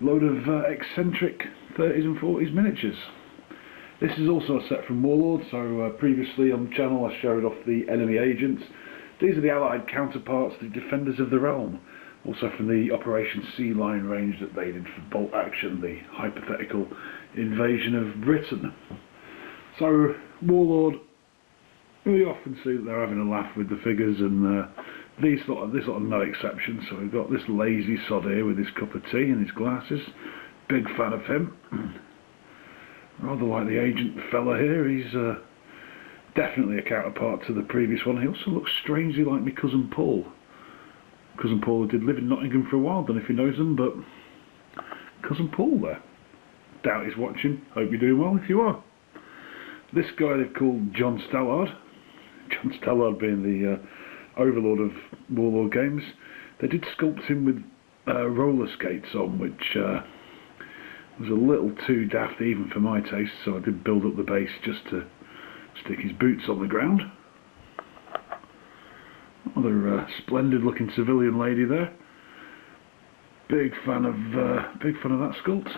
load of eccentric 30s and 40s miniatures. This is also a set from Warlord, so previously on the channel I showed off the enemy agents. These are the allied counterparts, the defenders of the realm, also from the Operation Sea Lion range that they did for Bolt Action, the hypothetical invasion of Britain. So Warlord, we often see that they're having a laugh with the figures, and this lot are no exception. So we've got this lazy sod here with his cup of tea and his glasses. Big fan of him. Rather like the agent fella here. He's definitely a counterpart to the previous one. He also looks strangely like my cousin Paul. Cousin Paul did live in Nottingham for a while, don't know if he knows him, but cousin Paul there. Doubt he's watching. Hope you're doing well if you are. This guy they've called John Stallard. John Stallard being the overlord of Warlord Games. They did sculpt him with roller skates on, which was a little too daft even for my taste, so I did build up the base just to stick his boots on the ground. Another splendid looking civilian lady there. Big fan of that sculpt.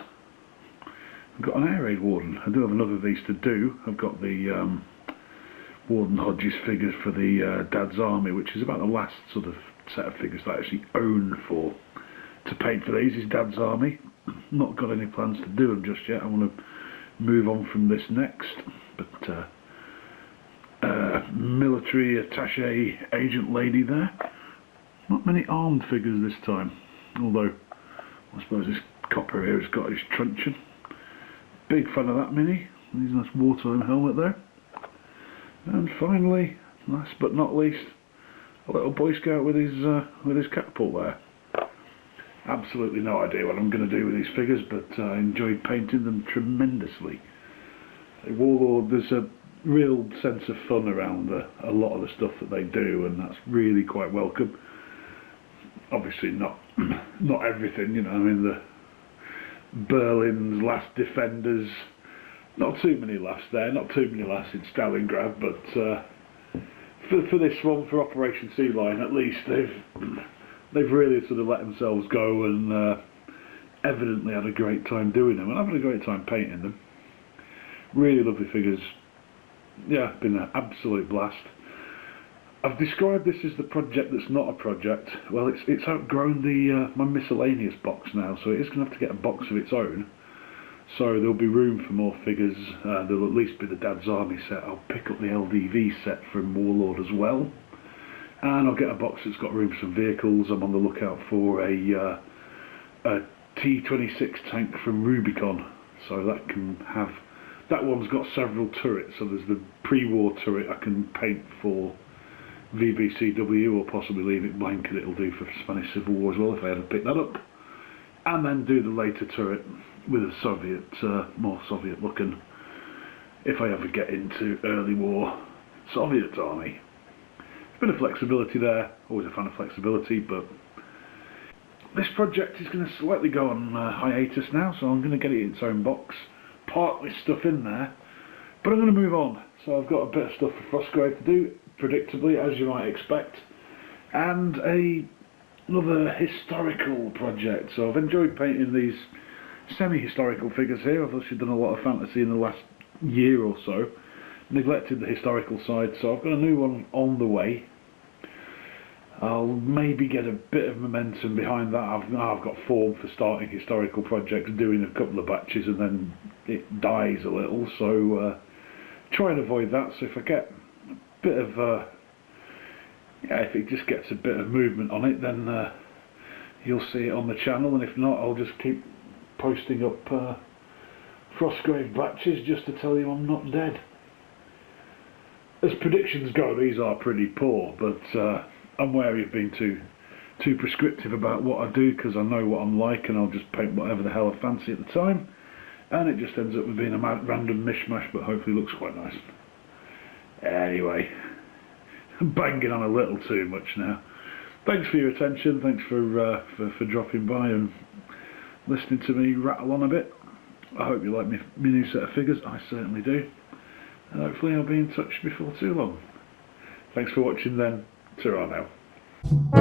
I've got an air raid warden. I do have another of these to do. I've got the Warden Hodges figures for the Dad's Army, which is about the last sort of set of figures that I actually own to paint for these. Is Dad's Army. Not got any plans to do them just yet. I want to move on from this next, but military attaché agent lady there. Not many armed figures this time, although I suppose this copper here has got his truncheon. Big fan of that mini. He's a nice wartime helmet there. And finally, last but not least, a little Boy Scout with his catapult there. Absolutely no idea what I'm going to do with these figures, but I enjoyed painting them tremendously. Warlord, there's a real sense of fun around a lot of the stuff that they do, and that's really quite welcome. Obviously not everything, you know. I mean, the Berlin's Last Defenders, not too many laughs there, not too many laughs in Stalingrad, but for this one, for Operation Sea Lion at least, they've really sort of let themselves go, and evidently had a great time doing them, and I've had a great time painting them. Really lovely figures. Yeah, been an absolute blast. I've described this as the project that's not a project. Well, it's outgrown the my miscellaneous box now, so it is going to have to get a box of its own. So there'll be room for more figures. There'll at least be the Dad's Army set. I'll pick up the LDV set from Warlord as well, and I'll get a box that's got room for some vehicles. I'm on the lookout for a T-26 tank from Rubicon, so that one's got several turrets. So there's the pre-war turret I can paint for VBCW, or possibly leave it blank, and it'll do for Spanish Civil War as well if I ever pick that up. And then do the later turret with a Soviet, more Soviet looking, if I ever get into early war Soviet army. There's been a flexibility there, always a fan of flexibility, but this project is going to slightly go on hiatus now, so I'm going to get it in its own box, partly stuff in there, but I'm going to move on. So I've got a bit of stuff for Frostgrave to do, predictably, as you might expect, and another historical project. So I've enjoyed painting these semi-historical figures here. I've actually done a lot of fantasy in the last year or so, neglected the historical side, so I've got a new one on the way. I'll maybe get a bit of momentum behind that. I've got form for starting historical projects, doing a couple of batches, and then it dies a little, so try and avoid that. So if I get a bit of if it just gets a bit of movement on it, then you'll see it on the channel, and if not, I'll just keep posting up Frostgrave batches just to tell you I'm not dead. As predictions go, these are pretty poor, but I'm wary of being too prescriptive about what I do, because I know what I'm like, and I'll just paint whatever the hell I fancy at the time, and it just ends up with being a random mishmash, but hopefully looks quite nice. Anyway, I'm banging on a little too much now. Thanks for your attention. Thanks for dropping by and listening to me rattle on a bit. I hope you like my new set of figures. I certainly do. And hopefully I'll be in touch before too long. Thanks for watching then. Ta-ra now.